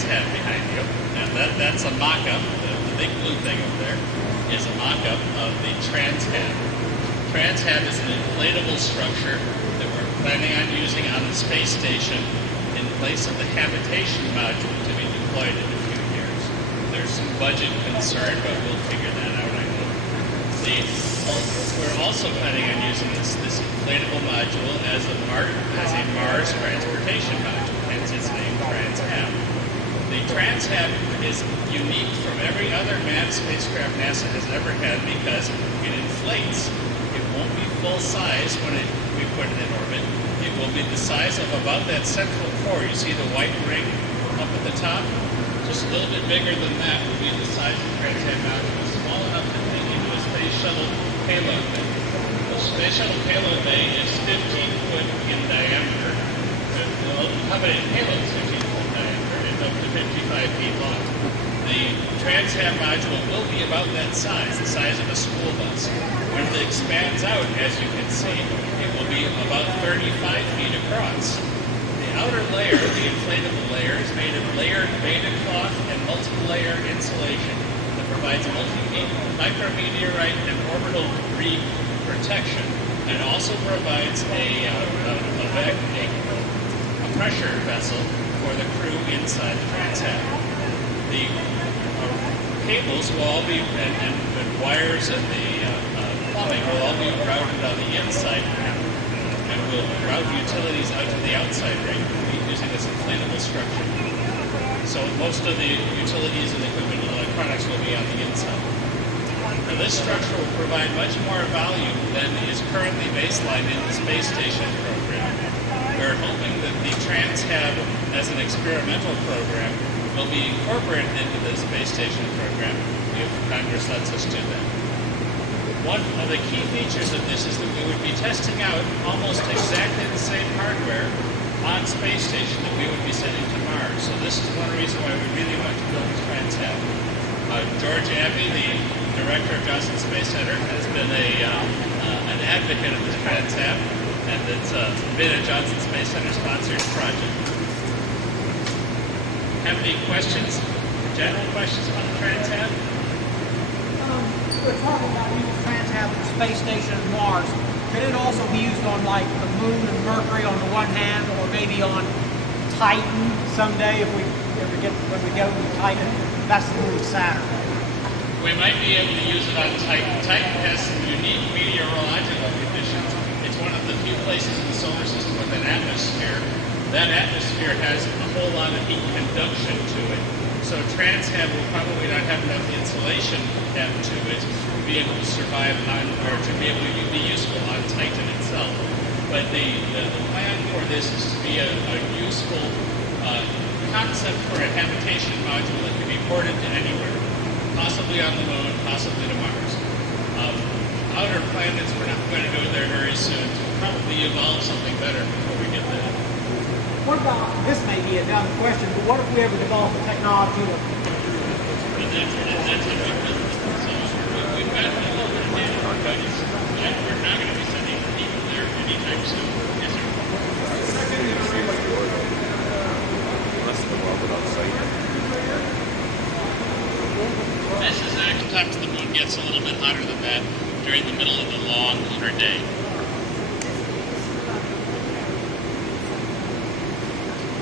Trans-Hab behind you, and that's a mock-up. The big blue thing over there is a mock-up of the Trans-Hab. Trans-Hab is an inflatable structure that we're planning on using on the space station in place of the habitation module to be deployed in a few years. There's some budget concern, but we'll figure that out, I hope. We're also planning on using this inflatable module as a Mars transportation module, hence its name, Trans-Hab. The Trans-Hab is unique from every other manned spacecraft NASA has ever had because it inflates. It won't be full size when we put it in orbit. It will be the size of about that central core. You see the white ring up at the top? Just a little bit bigger than that will be the size of the Trans-Hab module. Small enough to fit into a space shuttle payload bay. The space shuttle payload bay is 15 foot in diameter. How about a payload is 15 foot in diameter and up to 55 feet long? The Trans-Hab module will be about that size, the size of a school bus. When it expands out, as you can see, it will be about 35 feet across. The outer layer, the inflatable layer, is made of layered beta cloth and multi-layer insulation that provides micrometeorite and orbital debris protection, and also provides a pressure vessel for the crew inside the Trans-Hab. The cables will all be, and the wires and the plumbing will all be routed on the inside and will route utilities out to the outside ring using this inflatable structure. So most of the utilities and equipment and electronics will be on the inside. Now this structure will provide much more value than is currently baselined in the space station program. We're hoping that the Trans-Hab as an experimental program will be incorporated into the space station program if Congress lets us do that. One of the key features of this is that we would be testing out almost exactly the same hardware on space station that we would be sending to Mars. So this is one reason why we really want to build this Trans-Hab. George Abbey, the director of Johnson Space Center, has been an advocate of this Trans-Hab, and it's been a Johnson Space Center sponsored project. Have any questions, general questions about the Trans-Hab? We're talking about using Trans-Hab at the space station and Mars. Could it also be used on like the Moon and Mercury on the one hand, or maybe on Titan someday if we ever get when we go to Titan? That's the moon Saturn. We might be able to use it on Titan. Titan has some unique meteorological conditions. It's one of the few places in the solar system with an atmosphere. That atmosphere has a whole lot of heat conduction to it. So Trans-Hab will probably not have enough insulation to it to be able to survive on, or to be able to be useful on Titan itself. But the plan for this is to be a useful concept for a habitation module that can be ported to anywhere, possibly on the Moon, possibly to Mars. Outer planets, we're not going to go there very soon. Probably evolve something better before we get there. What about, this may be a dumb question, but what if we ever develop a technology that... We've got a little bit of data for budgets, and we're not going to be sending people there anytime soon. Yes, sir. This is sometimes the moon gets a little bit hotter than that during the middle of the long lunar day.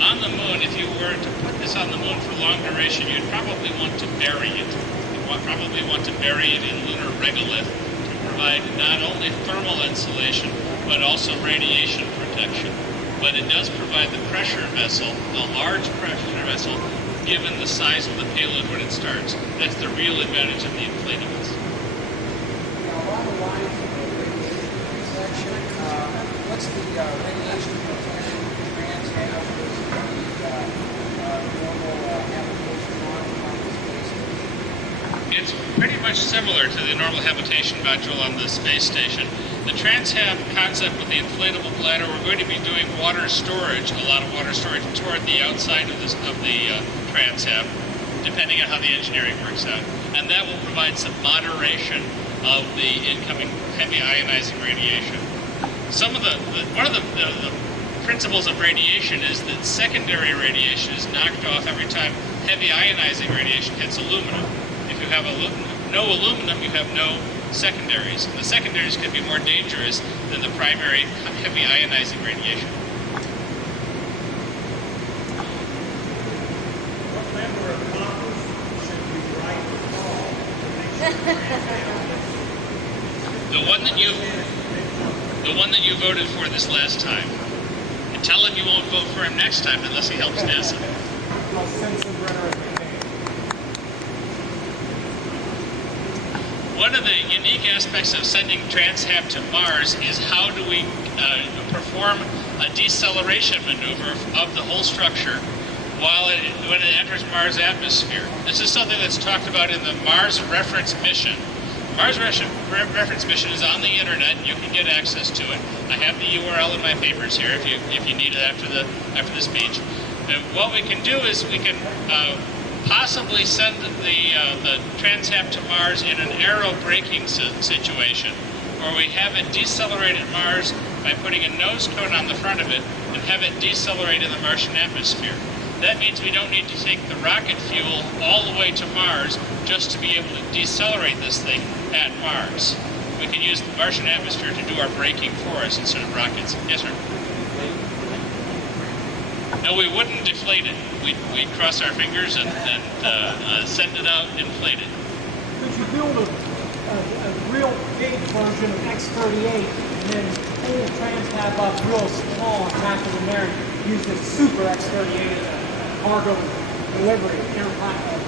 On the moon, if you were to put this on the moon for long duration, you'd probably want to bury it. You'd probably want to bury it in lunar regolith to provide not only thermal insulation, but also radiation protection. But it does provide the pressure vessel, a large pressure vessel, given the size of the payload when it starts. That's the real advantage of the inflatables. Along the lines of the radiation protection, what's the radiation protection Trans-Hab versus the normal habitation module on the space station? It's pretty much similar to the normal habitation module on the space station. The Trans-Hab concept with the inflatable bladder, we're going to be doing water storage, a lot of water storage toward the outside of the Trans-Hab, depending on how the engineering works out. And that will provide some moderation of the incoming heavy ionizing radiation. Some of one of the principles of radiation is that secondary radiation is knocked off every time heavy ionizing radiation hits aluminum. If you have no aluminum, you have no secondaries. And the secondaries can be more dangerous than the primary heavy ionizing radiation. What member of Congress should we write or call to make sure The one that you voted for this last time. And tell him you won't vote for him next time unless he helps NASA. I'll send some rhetoric. One of the unique aspects of sending Trans-Hab to Mars is how do we perform a deceleration maneuver of the whole structure when it enters Mars' atmosphere. This is something that's talked about in the Mars Reference Mission. Mars Reference Mission is on the internet, and you can get access to it. I have the URL in my papers here if you need it after the speech. And what we can do is we can possibly send the Trans-Hab to Mars in an aerobraking situation, where we have it decelerate at Mars by putting a nose cone on the front of it and have it decelerate in the Martian atmosphere. That means we don't need to take the rocket fuel all the way to Mars just to be able to decelerate this thing at Mars. We can use the Martian atmosphere to do our braking for us instead of rockets. Yes, sir? No, we wouldn't deflate it. We'd cross our fingers and send it out inflated. Could you build a real big version of X-38 and then pull Trans-Hab up real small and pack it in there and use this super X-38 as a cargo delivery,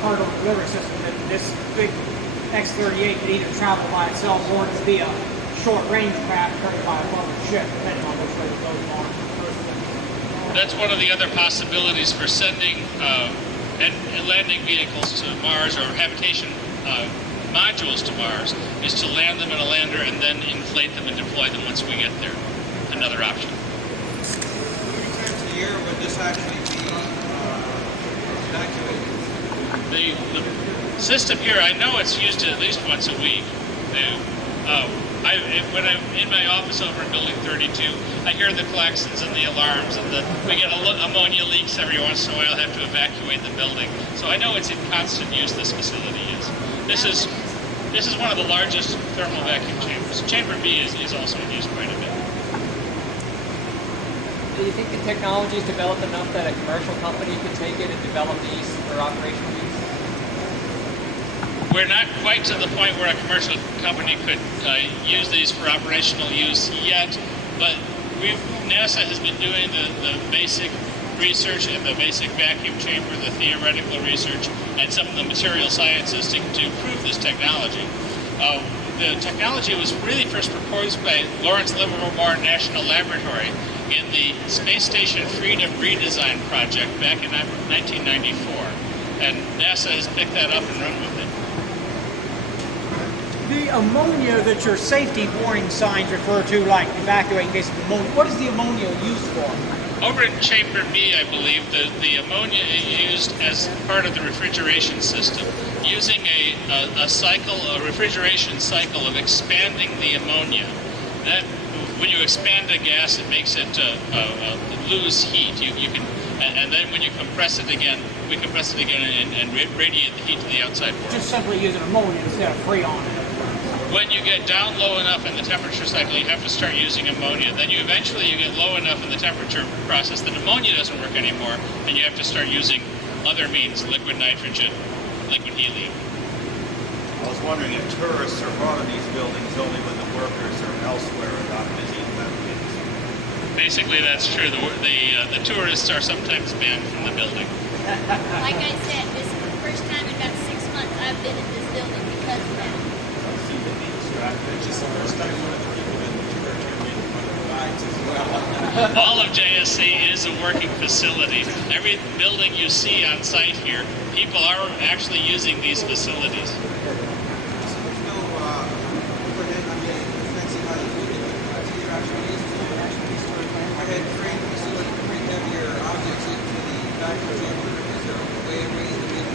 cargo delivery system that this big X-38 could either travel by itself or it could be a short-range craft carried by a larger ship, depending on which way it goes on. That's one of the other possibilities for sending and landing vehicles to Mars or habitation modules to Mars is to land them in a lander and then inflate them and deploy them once we get there. Another option. How many times a year would this actually be evacuated? The system here, I know it's used at least once a week. When I'm in my office over in Building 32, I hear the klaxons and the alarms, and we get ammonia leaks every once in a while. Have to evacuate the building. So I know it's in constant use. This facility is. This is one of the largest thermal vacuum chambers. Chamber B is also in use quite a bit. Do you think the technology is developed enough that a commercial company could take it and develop these for operational use? We're not quite to the point where a commercial company could use these for operational use yet, but NASA has been doing the basic research in the basic vacuum chamber, the theoretical research, and some of the material sciences to prove this technology. The technology was really first proposed by Lawrence Livermore National Laboratory in the Space Station Freedom Redesign Project back in 1994, and NASA has picked that up and run with it. The ammonia that your safety warning signs refer to, like evacuate in case of ammonia, what is the ammonia used for? Over in Chamber B, I believe, the ammonia is used as part of the refrigeration system, using a refrigeration cycle of expanding the ammonia. That, when you expand a gas, it makes it lose heat. You can, and then when you compress it again, we compress it again and radiate the heat to the outside world. Just simply using ammonia instead of Freon. When you get down low enough in the temperature cycle, you have to start using ammonia. Then you get low enough in the temperature process that ammonia doesn't work anymore, and you have to start using other means, liquid nitrogen, liquid helium. I was wondering if tourists are brought in these buildings only when the workers are elsewhere and not busy investigators. Basically, that's true. The tourists are sometimes banned from the building. Like I said, this is the first time in about 6 months I've been in this building because of that. It's just the first time one of the people in the church are being one of the guides as well. All of JSC is a working facility. Every building you see on site here, people are actually using these facilities. So there's no overhead, I mean, fancy how you do it, but you're actually using overhead crane facility to bring heavier objects into the vacuum chamber. Is there a way of raising it?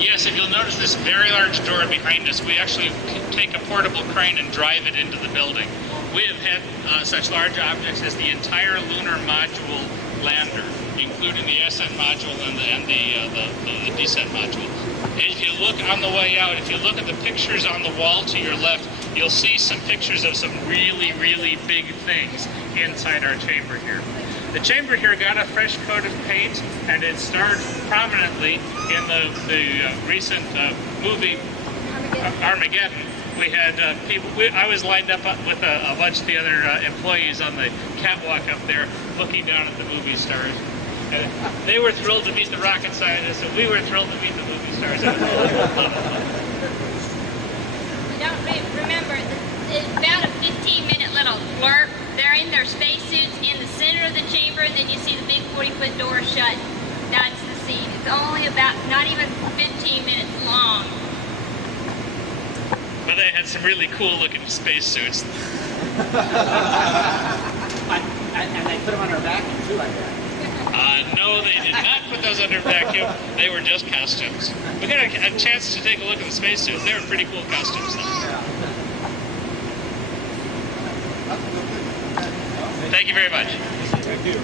Yes, if you'll notice this very large door behind us, we actually take a portable crane and drive it into the building. We have had such large objects as the entire lunar module lander, including the ascent module and the descent module. And if you look on the way out, if you look at the pictures on the wall to your left, you'll see some pictures of some really, really big things inside our chamber here. The chamber here got a fresh coat of paint, and it starred prominently in the recent movie Armageddon. We had people. I was lined up with a bunch of the other employees on the catwalk up there, looking down at the movie stars. And they were thrilled to meet the rocket scientists, and we were thrilled to meet the movie stars. It was really fun. Remember, it's about a 15-minute little blurb. They're in their spacesuits in the center of the chamber, and then you see the big 40-foot door shut. That's the scene. It's only about not even 15 minutes long. But they had some really cool-looking spacesuits. And they put them under a vacuum too, like that. No, they did not put those under vacuum. They were just costumes. We got a chance to take a look at the spacesuits. They were pretty cool costumes, though. Thank you very much. Thank you.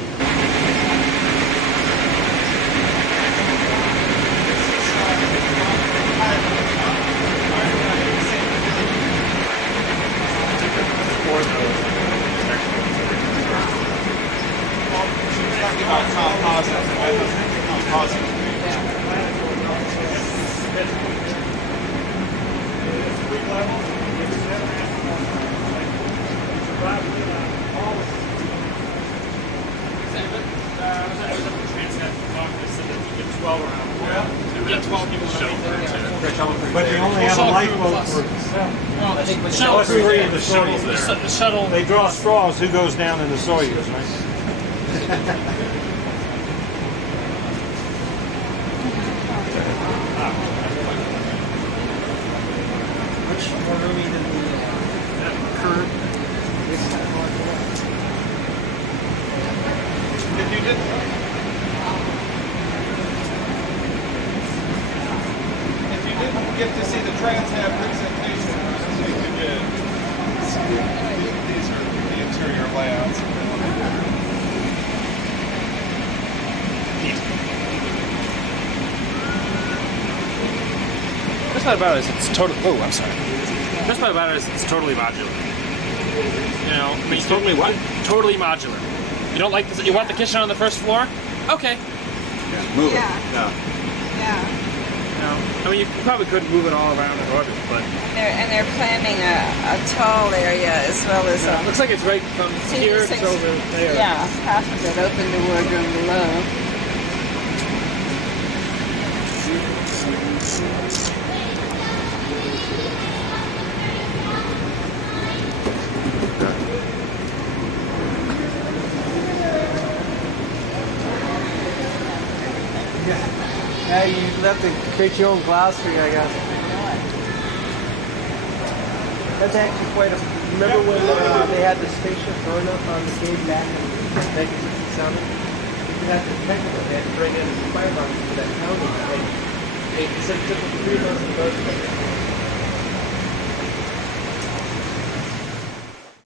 Talking about composites. But they only have a lifeboat for three in the Soyuz. The shuttle. They draw straws who goes down in the Soyuz, right? Which room did the current? If you didn't get to see the Trans-Hab presentation, I think you did. These are the interior layouts. Best part about it is it's totally. Oh, I'm sorry. Best part about it is it's totally modular. You know, I mean, it's totally what? Totally modular. You don't like this? You want the kitchen on the first floor? Okay. Move it. Yeah. Yeah. You know, I mean, you probably could move it all around in orbit, but They're planning a tall area as well as a looks like it's right from here to over there. Yeah, half of it open to wardroom below. Yeah, you have to create your own glossary, I guess. That's actually quite a. Remember when they had the spaceship burn up on the cave back in 1967? You had to technically they had to bring in fire marshals for that county. They said it took 3 months to go.